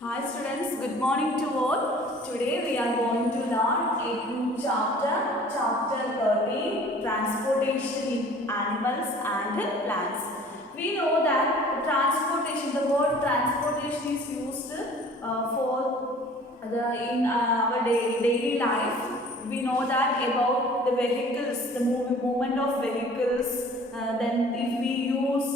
Hi students, good morning to all. Today we are going to learn a new chapter, chapter 13, transportation in animals and plants. We know that transportation, the word transportation is used for in our daily life. We know that about the vehicles, the movement of vehicles. Then if we use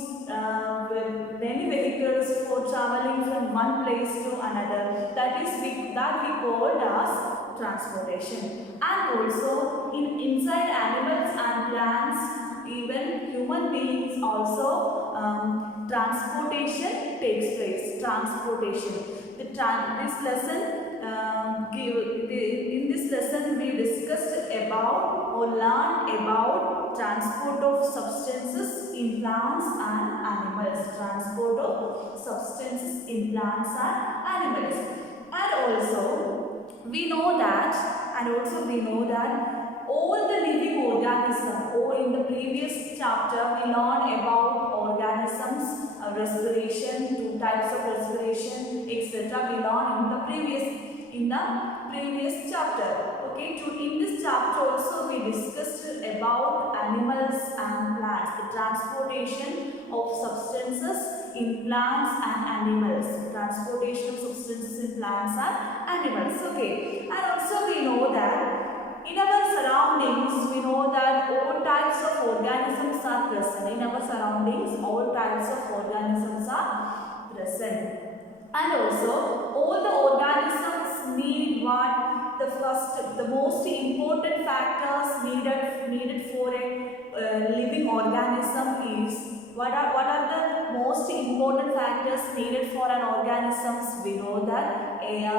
many vehicles for traveling from one place to another, that we called as transportation. And also in inside animals and plants, even human beings also transportation takes place. Transportation. This lesson in this lesson we discussed about or learned about transport of substances in plants and animals. Transport of substances in plants and animals. And also we know that all the living organisms, or in the previous chapter we learned about organisms, respiration, two types of respiration, etc. We learned in the previous chapter. Okay, in this chapter also we discussed about animals and plants, the transportation of substances in plants and animals. Transportation of substances in plants and animals. Okay, and also we know that in our surroundings, we know that all types of organisms are present. In our surroundings, all types of organisms are present. And also, all the organisms need what the most important factors needed for a living organism is what are the most important factors needed for an organism? We know that air,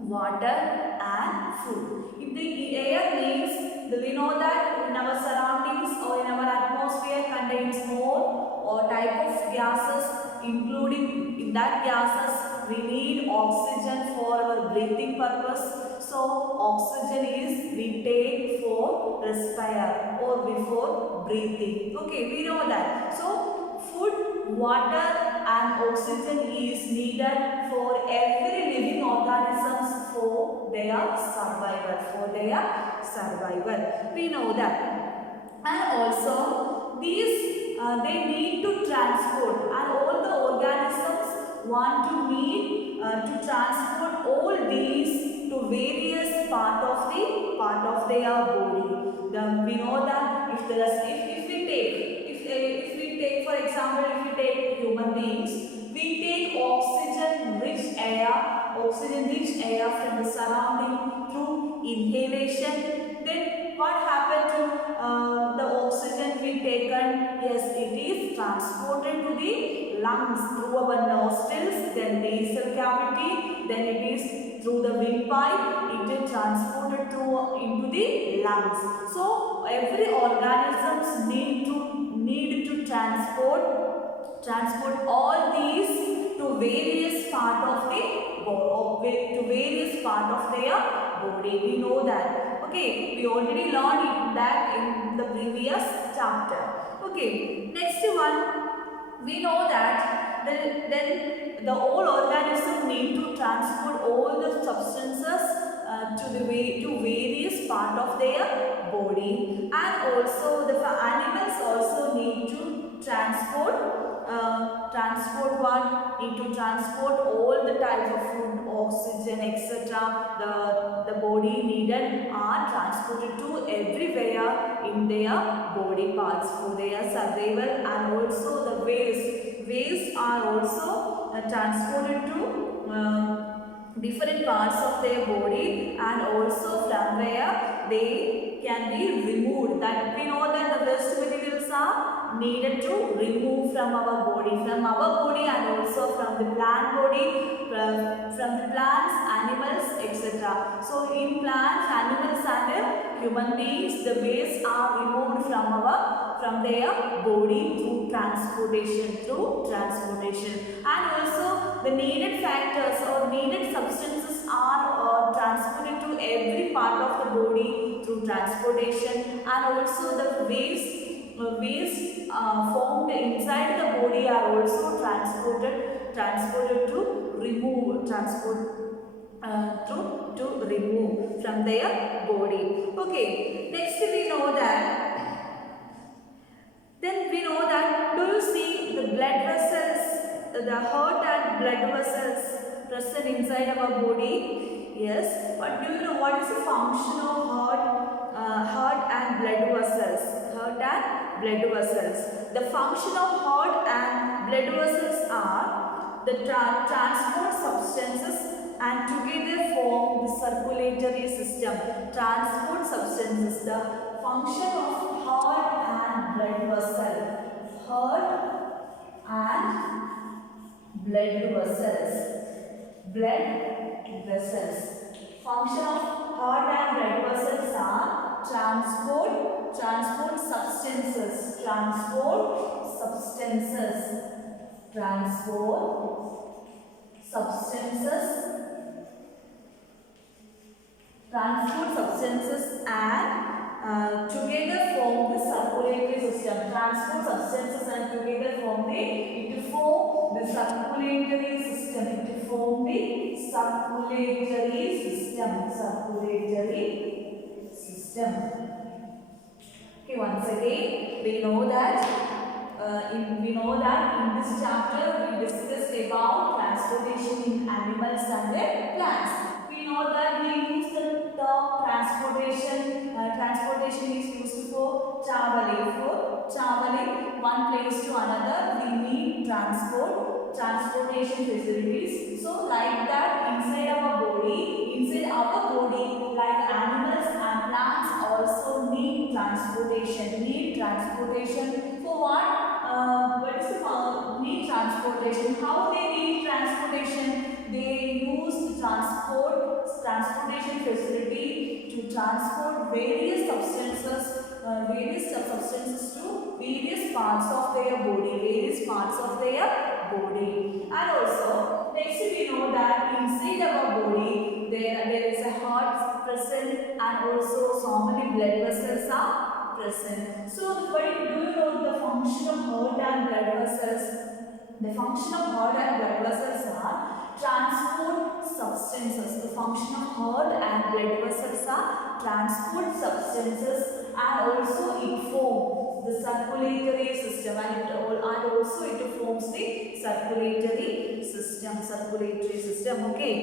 water and food. If the air means, we know that in our surroundings or in our atmosphere contains more or type of gases, including in that gases we need oxygen for our breathing purpose. So oxygen is we take for respire or before breathing. Okay, we know that. So food, water and oxygen is needed for every living organisms for their survival. We know that. And also these they need to transport, and all the organisms want to need to transport all these to various part of their body. We know that if we take for example, if we take human beings, we take oxygen rich air from the surrounding through inhalation. Then what happened to the oxygen we taken? Yes, it is transported to the lungs through our nostrils, then nasal cavity, then it is through the windpipe, it is transported into the lungs. So every organisms need to transport all these to various part of their body. We know that. Okay, we already learned that in the previous chapter. Okay, next one, we know that then the whole organism need to transport all the substances to various part of their body, and also the animals also need to need to transport all the type of food, oxygen, etc. The body needed are transported to everywhere in their body parts for their survival. And also the waste are also transported to different parts of their body, and also from where they can be removed. That we know that the waste materials are needed to remove from our body, and also from the plant body, from the plants, animals, etc. So in plants, animals and human beings, the waste are removed from their body through transportation. And also the needed factors or needed substances are transported to every part of the body through transportation. And also the waste formed inside the body are also transported to remove from their body. Okay, next we know that do you see the blood vessels, the heart and blood vessels present inside our body? Yes, but do you know what is the function of heart and blood vessels? Heart and blood vessels. The function of heart and blood vessels are the transport substances and together form the circulatory system. Transport substances, the function of heart and blood vessel. Heart and blood vessels. Blood vessels. Function of heart and blood vessels are transport substances. Transport substances and together form the circulatory system. Transport substances and together form the circulatory system. Okay, once again we know that in this chapter we discussed about transportation in animals and plants. We know that we use the term transportation. Transportation is used for traveling. One place to another, we need transportation facilities. So like that, inside our body, like animals and plants also need transportation. For what? What is the need transportation? How they need transportation? They use transportation facility to transport various substances to various parts of their body. And also, next we know that inside our body there is a heart present and also so many blood vessels are present. So, do you know the function of heart and blood vessels? The function of heart and blood vessels are transport substances. The function of heart and blood vessels are transport substances, and also it forms the circulatory system, and also it forms the circulatory system. Okay.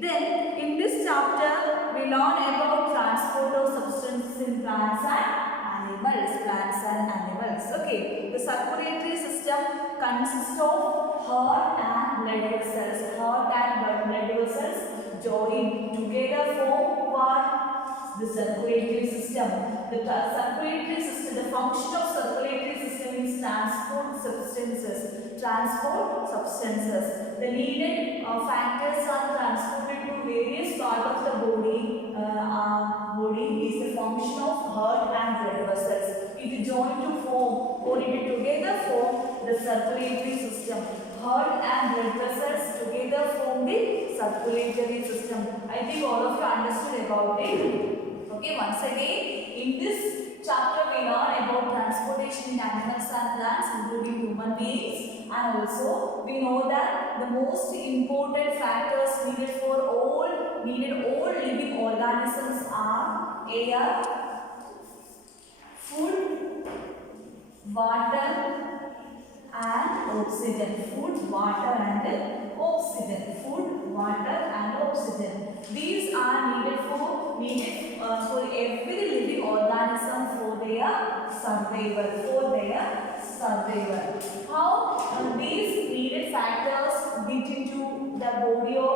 Then in this chapter we learn about transport of substances in plants and animals. Okay, the circulatory system consists of heart and blood vessels. Join together form what? The circulatory system. The function of circulatory system is transport substances. The needed factors are transported to various parts of the body. Body is the function of heart and blood vessels. It join to form, or it together form the circulatory system. Heart and blood vessels together form the circulatory system. I think all of you understood about it. Okay, once again, in this chapter we learn about transportation in animals and plants, including human beings, and also we know that the most important factors needed all living organisms are air, food, water and oxygen. Food, water and oxygen. These are needed for every living organism for their survival. How these needed factors get into the body of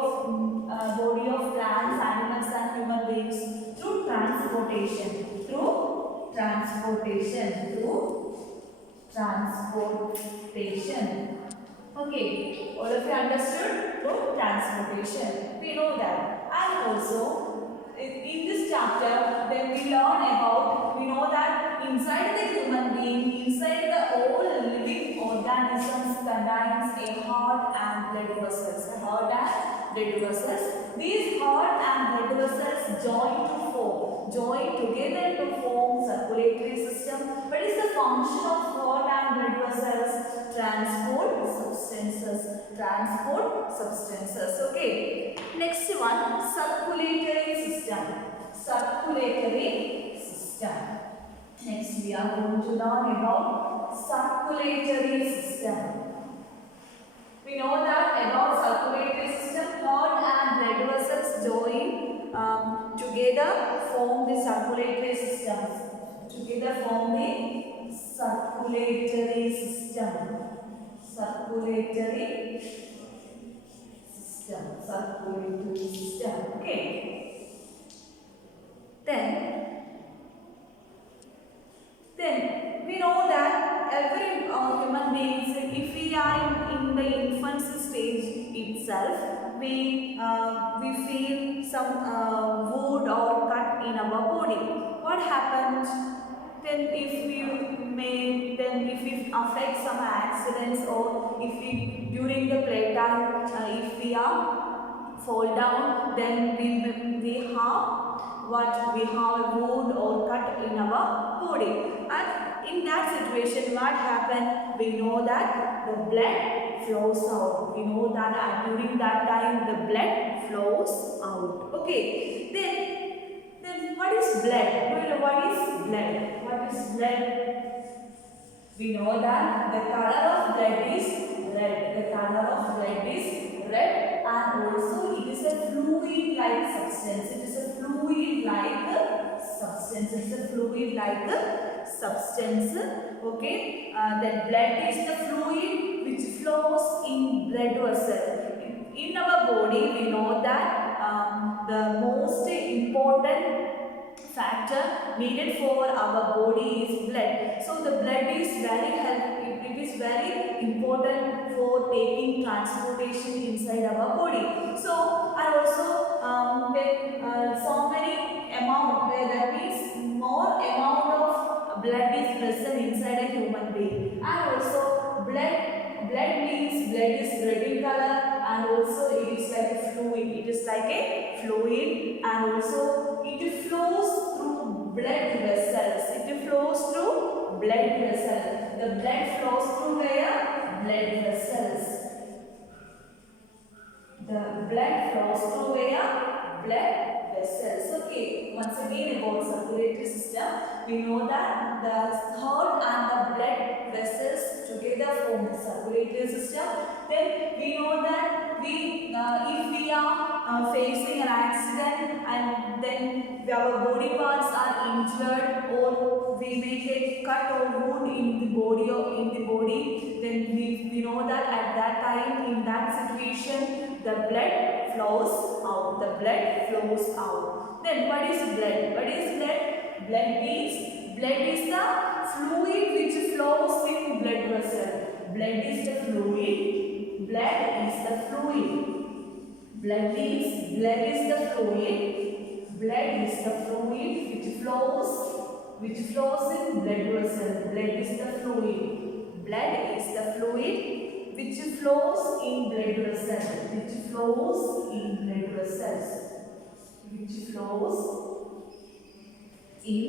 plants, animals and human beings? Through transportation. Okay, all of you understood? Through transportation. We know that. And also, in this chapter, when we know that inside the human being, inside the all living organisms contains a heart and blood vessels. These heart and blood vessels join to form join together to form circulatory system. What is the function of heart and blood vessels? Transport substances. Transport substances. Okay. Next one, circulatory system. Circulatory system. Next we are going to learn about circulatory system. We know that about circulatory system, heart and blood vessels join together form the circulatory system. Together form the circulatory system. Circulatory system. Circulatory system. Okay. Then we know that every human beings, if we are in the infancy stage itself, we feel some wound or cut in our body. What happens then if it affects some accidents, or if we during the playtime if we are fall down, then we have a wound or cut in our body, and in that situation what happened, we know that the blood flows out. We know that during that time the blood flows out. Okay, then what is blood? What is blood? What is blood? We know that the color of blood is red. The color of blood is red, and also it is a fluid-like substance. It is a fluid-like substance. It is a fluid-like substance. Okay, the blood is the fluid which flows in blood vessel. In our body, we know that the most important factor needed for our body is blood. So the blood is very helpful. It is very important for taking transportation inside our body. So and also when so many amount, that means more amount of blood is present inside a human being, and also blood means blood is red in color, and also it is like a fluid. It is like a fluid, and also it flows through blood vessels. It flows through blood vessels. The blood flows through where? Blood vessels. The blood flows through where? Blood vessels. Okay, once again about circulatory system, we know that the heart and the blood vessels together form the circulatory system. Then we know that if we are facing an accident and then our body parts are injured, or we may get cut or wound in the body, then we know that at that time, in that situation, the blood flows out. The blood flows out. Then what is blood? What is blood? Blood is the fluid which flows in blood vessel. Blood is the fluid. Blood is the fluid. Blood is the fluid. Blood is the fluid which flows in blood vessel. Blood is the fluid. Blood is the fluid which flows in blood vessels. Which flows in blood vessels. Which flows in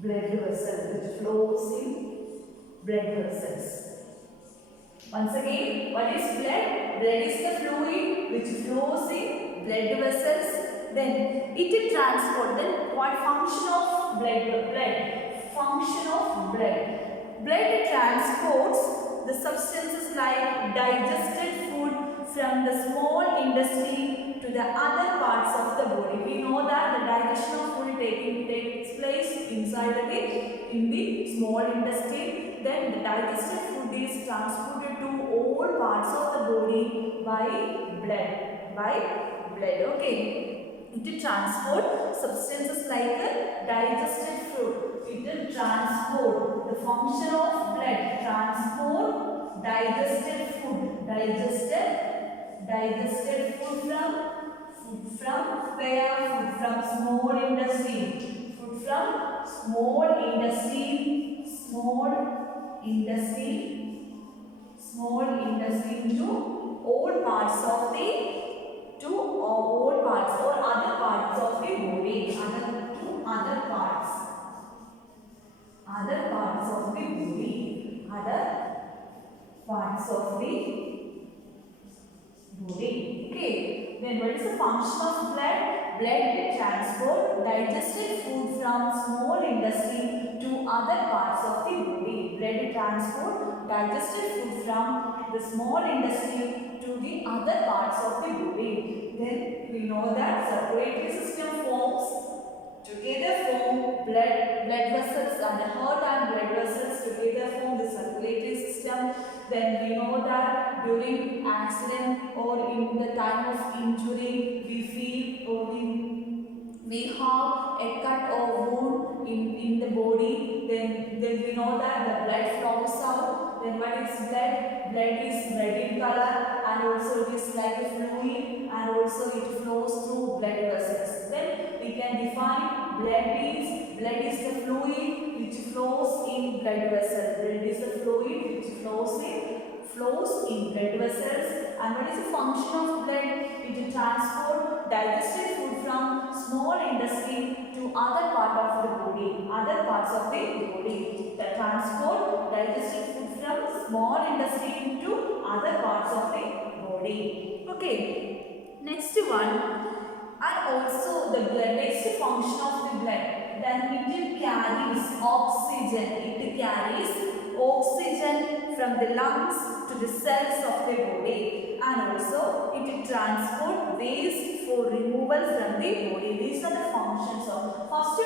blood vessels. Which flows in blood vessels. Once again, what is blood? Blood is the fluid which flows in blood vessels. Then it transports. Then what function of blood? Function of blood. Blood transports the substances like digested food from the small intestine to the other parts of the body. We know that the digestion of food takes place inside in the small intestine. Then the digested food is transported to all parts of the body by blood. Okay. It will transport substances like digested food. It will transport the function of blood. Transport digested food. Digested food from where? Food from small intestine. Food from small intestine to all parts or other parts of the body. other parts of the body, other parts of the body. Okay. Then what is the function of blood? Blood transport digested food from small intestine to other parts of the body. Blood transport digested food from the small intestine to the other parts of the body. Then we know that circulatory system together form blood vessels, and heart and blood vessels together form the circulatory system. Then we know that during accident or in the time of injury, we feel or we have a cut or wound in the body. Then we know that the blood flows out. Then what is blood? Blood is red in color, and also it is like a fluid, and also it flows through blood vessels. Then we can define blood is the fluid which flows in blood vessels. Blood is the fluid which flows in blood vessels. And what is the function of blood? It transport digested food from small intestine to other part of the body, other parts of the body. The transport digested food from small intestine to other parts of the body. Okay. Next one. And also the blood, next function of the blood. Then it carries oxygen. It carries oxygen from the lungs to the cells of the body, and also it transport waste for removal from the body. These are the functions of first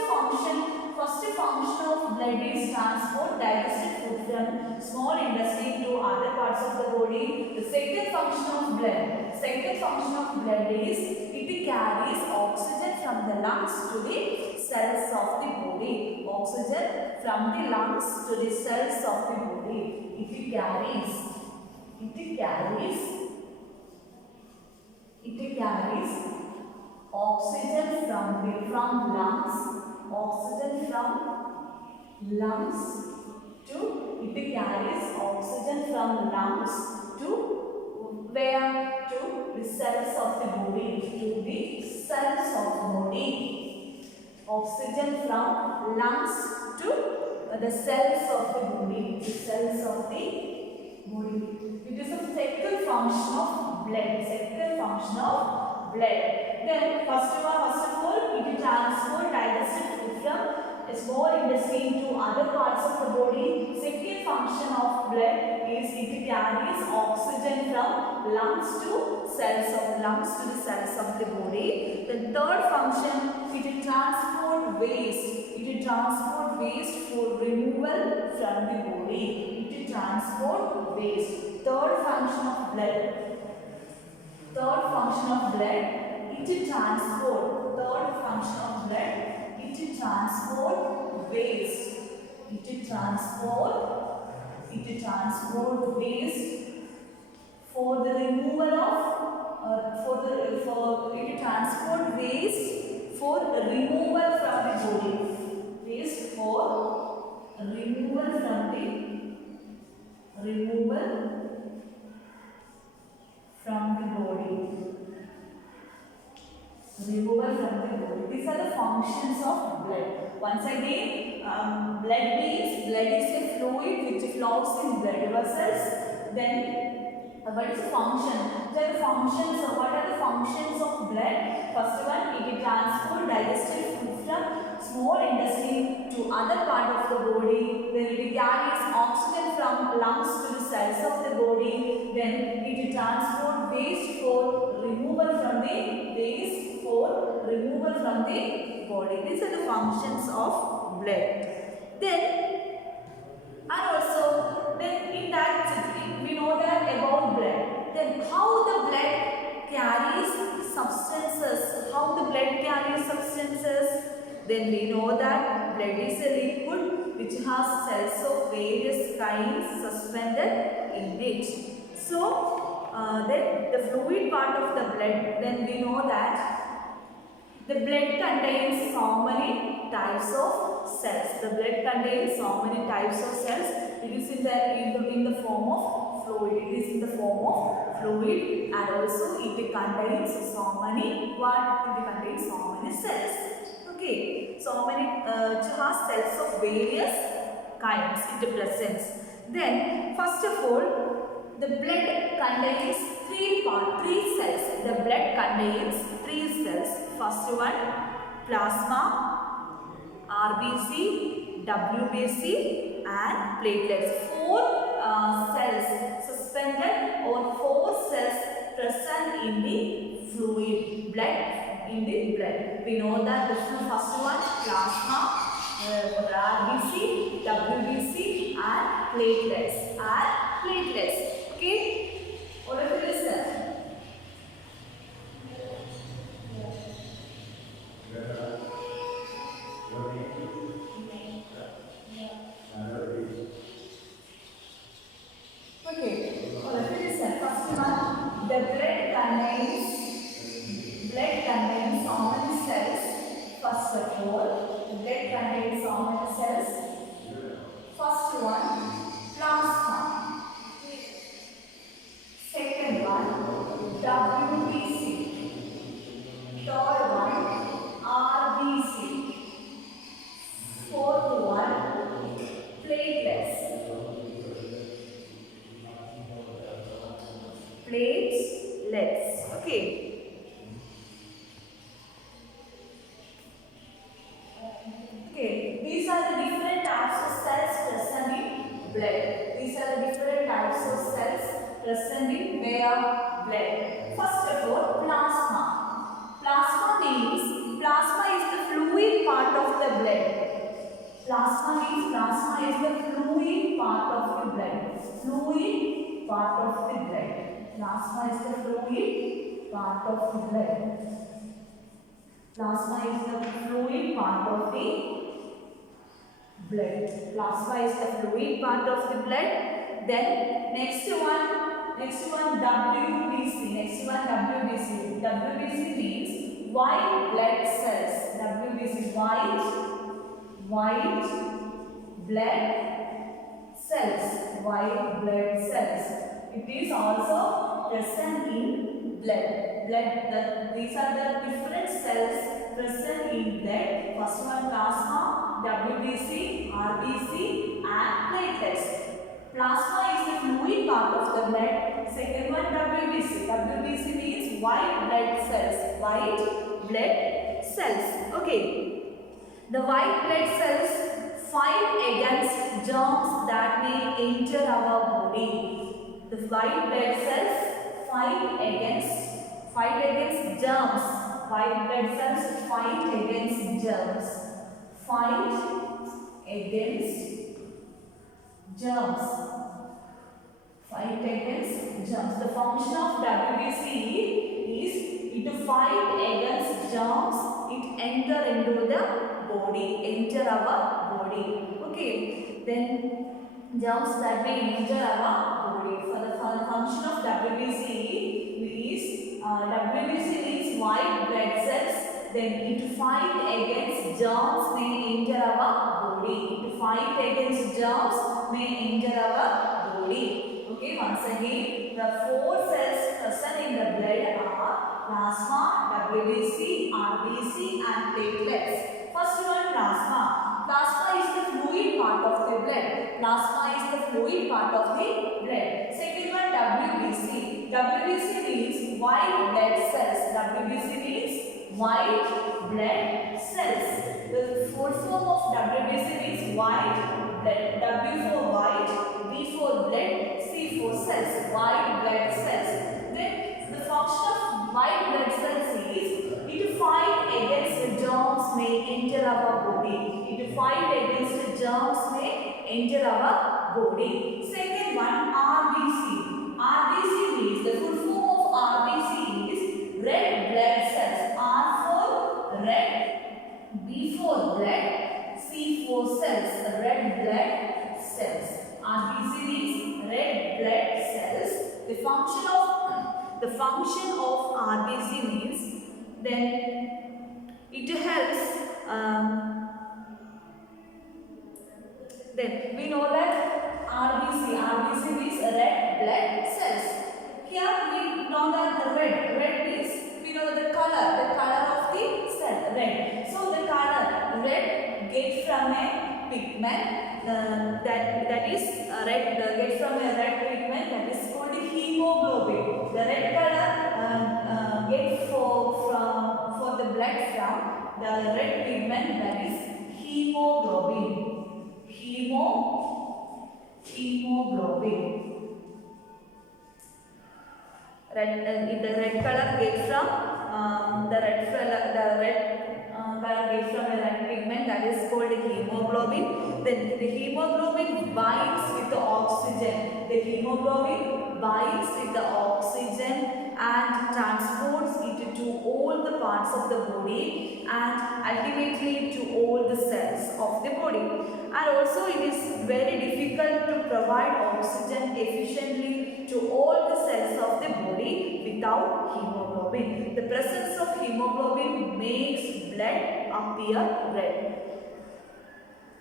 function of blood is transport digested food from small intestine to other parts of the body. The second function of blood is it carries oxygen from the lungs to the cells of the body. Oxygen from the lungs to the cells of the body. It carries oxygen from lungs to where? To the cells of the body. Oxygen from lungs to the cells of the body. It is a second function of blood. Then first of all, it transport digested food from a small intestine to other parts of the body. Second function of blood is it carries oxygen from lungs to the cells of the body. The third function, it transport waste. It transport waste for removal from the body. It transport waste. Third function of blood. It transport waste. It transport waste for the removal from the body. Waste for removal from the body. These are the functions of blood. Once again, blood is a fluid which flows in blood vessels. Then what is the function? What are the functions of blood? First one, it transport digested food from small intestine to other part of the body. Then it carries oxygen from lungs to the cells of the body. Then it transport waste for removal from the body. These are the functions of blood. Then in that we know that about blood. Then how the blood carries substances. Then we know that blood is a liquid which has cells of various kinds suspended in it. So then the fluid part of the blood, then we know that the blood contains so many types of cells. It is in the form of fluid. And also it contains so many cells. Okay, so how many it has cells of various kinds it presents. Then first of all, the blood contains three cells. The blood contains three cells. First one, plasma, RBC, WBC and platelets. Four cells suspended or four cells present in the fluid blood in the blood. We know that this is the first one, plasma, RBC, WBC and platelets. Okay? All of you listen. Okay, all of you listen. First one, the blood contains how many cells? First of all, the blood contains how many cells? First one, plasma. Second one, WBC. Third one, RBC. Fourth one, platelets. Okay. Okay, these are the different types of cells present in blood. These are the different types of cells present in their blood. First of all, plasma. Plasma is the fluid part of the blood. Plasma is the fluid part of the blood. Fluid part of the blood. Plasma is the fluid part of the blood. Plasma is the fluid part of the blood. Plasma is the fluid part of the blood. Then next one WBC. WBC means white blood cells. WBC, white blood cells. It is also present in blood. These are the different cells present in blood. First one, plasma, WBC, RBC and platelets. Plasma is the fluid part of the blood. Second one, WBC. WBC means white blood cells. Okay. The white blood cells fight against germs that may enter our body. The white blood cells fight against germs. White blood cells fight against germs. The function of WBC is it fight against germs. It enter into the body, our body. Okay. Then germs that may enter our body. For the function of WBC is white blood cells. Then it fight against germs may enter our body. Okay, once again, the four cells present in the blood are plasma, WBC, RBC and platelets. First one, plasma. Plasma is the fluid part of the blood. Second one, WBC. WBC means white blood cells. The full form of WBC means white blood. W for white, B for blood, C for cells. White blood cells. Then the function of white blood cells is it fight against the germs may enter our body. Second one, RBC. RBC means the full form of RBC is red blood cells. R for red, B for blood, C for cells. Red blood cells. RBC means red blood cells. The function of RBC means then it helps. Then we know that RBC means red blood cells. Here we know that the red is, we know the color of the cell, red. So the color from a pigment that is red, get from a red pigment that is called hemoglobin. The red color get for the blood from the red pigment that is hemoglobin. Hemoglobin. The red color get from the red color get from a red pigment that is called hemoglobin. Then the hemoglobin binds with the oxygen. The hemoglobin binds with the oxygen and transports it to all the parts of the body and ultimately to all the cells of the body. And also it is very difficult to provide oxygen efficiently to all the cells of the body without hemoglobin. The presence of hemoglobin makes blood appear red.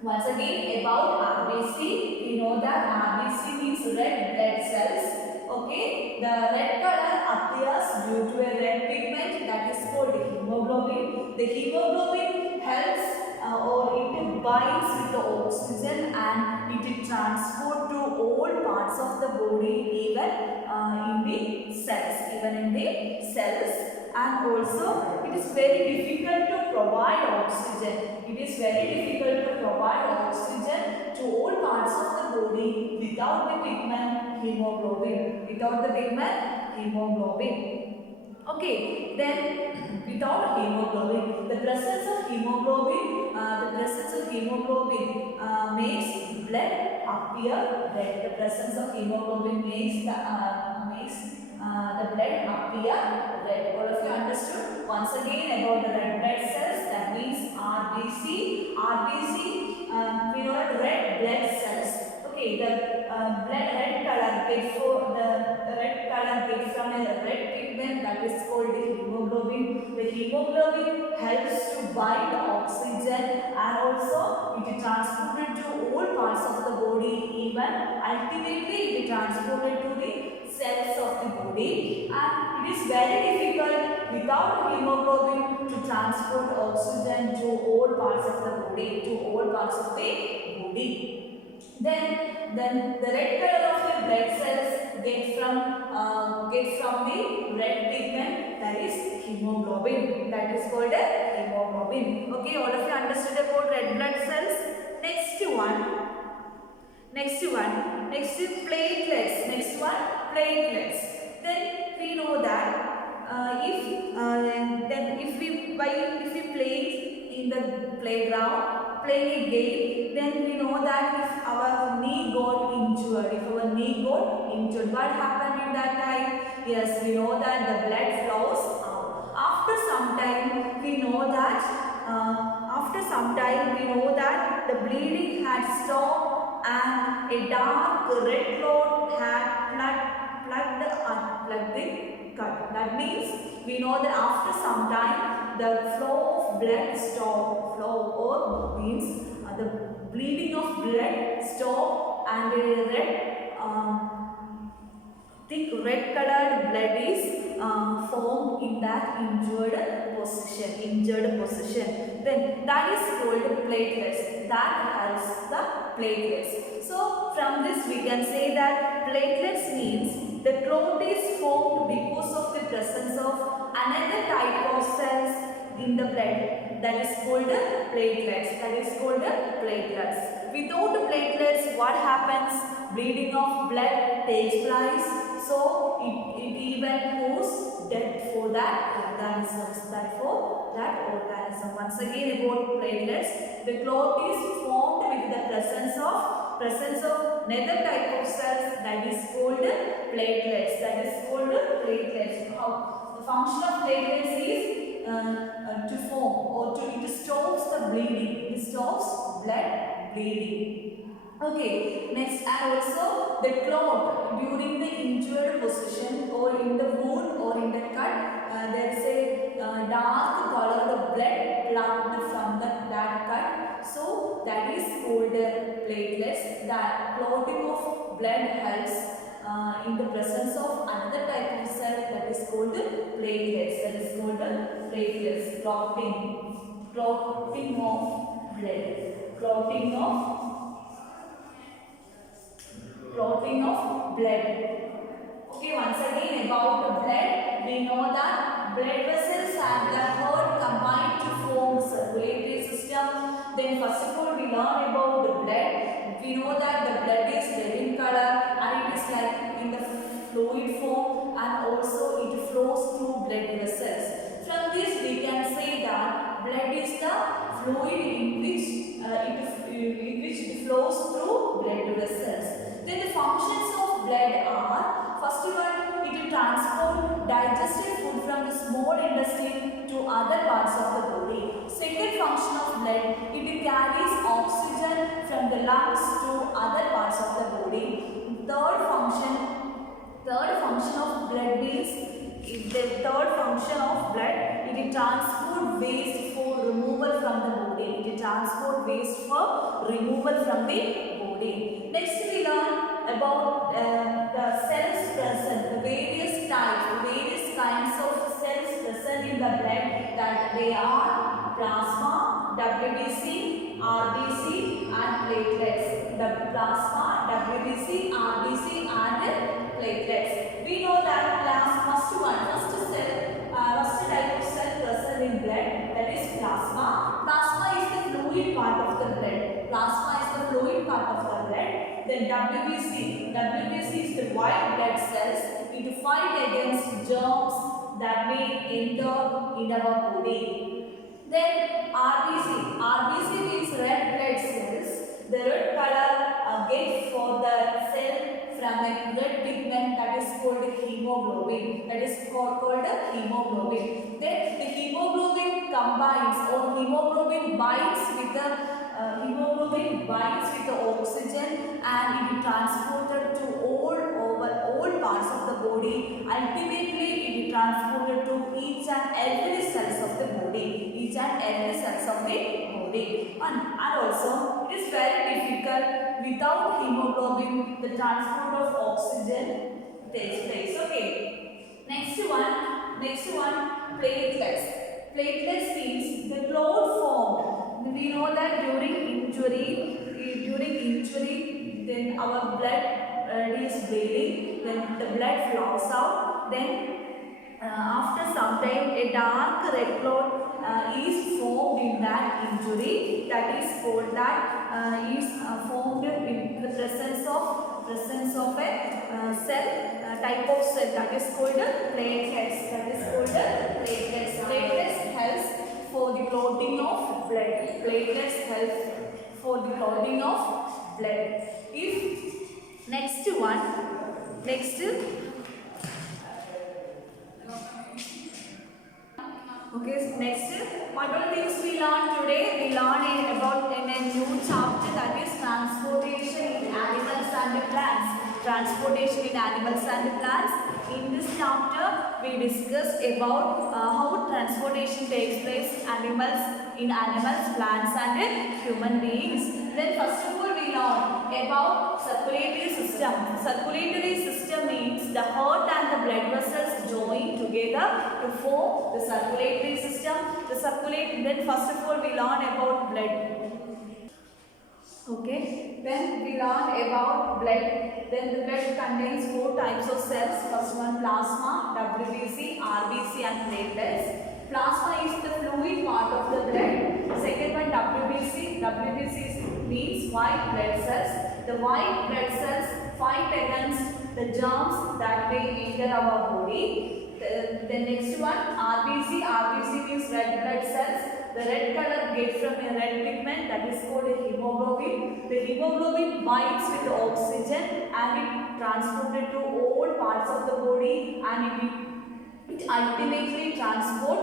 Once again about RBC, we know that RBC means red blood cells. Okay, the red color appears due to a red pigment that is called hemoglobin. The hemoglobin helps or it binds with the oxygen and it transport to all parts of the body, even in the cells. And also it is very difficult to provide oxygen. It is very difficult to provide oxygen to all parts of the body without the pigment hemoglobin. Okay, then without hemoglobin, the presence of hemoglobin makes blood appear red. The presence of hemoglobin makes the blood appear red. All of you understood? Once again about the red blood cells, that means RBC. We know that red blood cells. Okay, the red color get from a red pigment that is called the hemoglobin. The hemoglobin helps to bind oxygen and also it is transported to all parts of the body, even ultimately it is transported to the cells of the body, and it is very difficult without hemoglobin to transport oxygen to all parts of the body, Then the red color of the blood cells get from the red pigment that is hemoglobin. That is called a hemoglobin. Okay, all of you understood about red blood cells. Next is platelets. Then we know that if we play in the playground, playing a game, then we know that if our knee got injured, what happened in that time? Yes, we know that the blood flows out. After some time, we know that the bleeding had stopped and a dark red clot had plugged the cut. That means we know that after some time the flow of blood stopped. Means the bleeding of blood stopped and a thick red colored blood is formed in that injured position. Then that is called platelets. That helps the platelets. So from this we can say that platelets means the clot is formed because of the presence of another type of cells in the blood. That is called platelets. Without the platelets, what happens? Bleeding of blood takes place. So it even causes death for that organism. Once again about platelets, the clot is formed with the presence of another type of cells that is called platelets. How the function of platelets is to form or it stops the bleeding. It stops blood bleeding. Okay, next, and also the clot during the injured position or in the wound or in the cut, there is a dark colored blood plugged from that cut. So that is called platelets. That clotting of blood helps in the presence of another type of cell that is called platelets. Clotting of blood. clotting of blood. Okay, once again about the blood, we know that blood vessels and the heart combine to form circulatory system. Then first of all we learn about the blood. We know that the blood is red in color and it is like in the fluid form, and also it flows through blood vessels. From this we can say that blood is the fluid in which it flows through blood vessels. Then the functions of blood are, first one, it will transport digested food from the small intestine to other parts of the body. Second function of blood, it carries oxygen from the lungs to other parts of the body. Third function of blood means, the third function of blood, it will transport waste for removal from the body. It will transport waste for removal from the body. Next we learn about the cells present, the various types, various kinds of cells present in the blood, that they are plasma, WBC, RBC and platelets. The plasma, WBC, RBC and platelets. We know that first type of cell present in blood, that is plasma. Plasma is the fluid part of the blood. Then WBC is the white blood cells. It fight against germs that may enter in our body. Then RBC means red blood cells. The red color get for the cell from a red pigment that is called hemoglobin. Then the hemoglobin combines, or hemoglobin binds with the oxygen, and it is transported to all parts of the body. Ultimately, it is transported to each and every cells of the body. And also, it is very difficult without hemoglobin. The transport of oxygen takes place. Okay. Next one, platelets. Platelets means the clot formed. We know that during injury, then our blood is bleeding. When the blood flows out, then after some time a dark red clot is formed in that injury. That is called formed in the presence of a cell, type of cell, that is called platelets. Platelets helps for the clotting of blood. If next, what are the things we learned today? We learned about in a new chapter, that is transportation in animals and plants. In this chapter, we discussed about how transportation takes place in animals, plants and human beings. Then first of all, we learned about circulatory system. Circulatory system means the heart and the blood vessels join together to form the circulatory system. Then first of all, we learn about blood. Okay, then we learn about blood. Then the blood contains 4 types of cells. First one, plasma, WBC, RBC and platelets. Plasma is the fluid part of the blood. Second one, WBC. WBC means white blood cells. The white blood cells fight against the germs that may enter our body. The next one, RBC. RBC means red blood cells. The red color gets from a red pigment, that is called a hemoglobin. The hemoglobin binds with the oxygen and it transported to all parts of the body, and it ultimately transport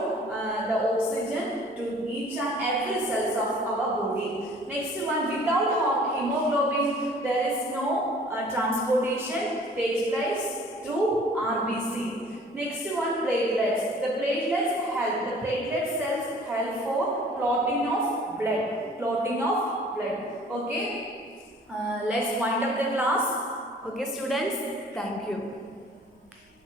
the oxygen to each and every cells of our body. Next one, without hemoglobin, there is no transportation takes place to RBC. Next one, platelets. The platelet cells help for clotting of blood. Okay. Let's wind up the class. Okay, students. Thank you.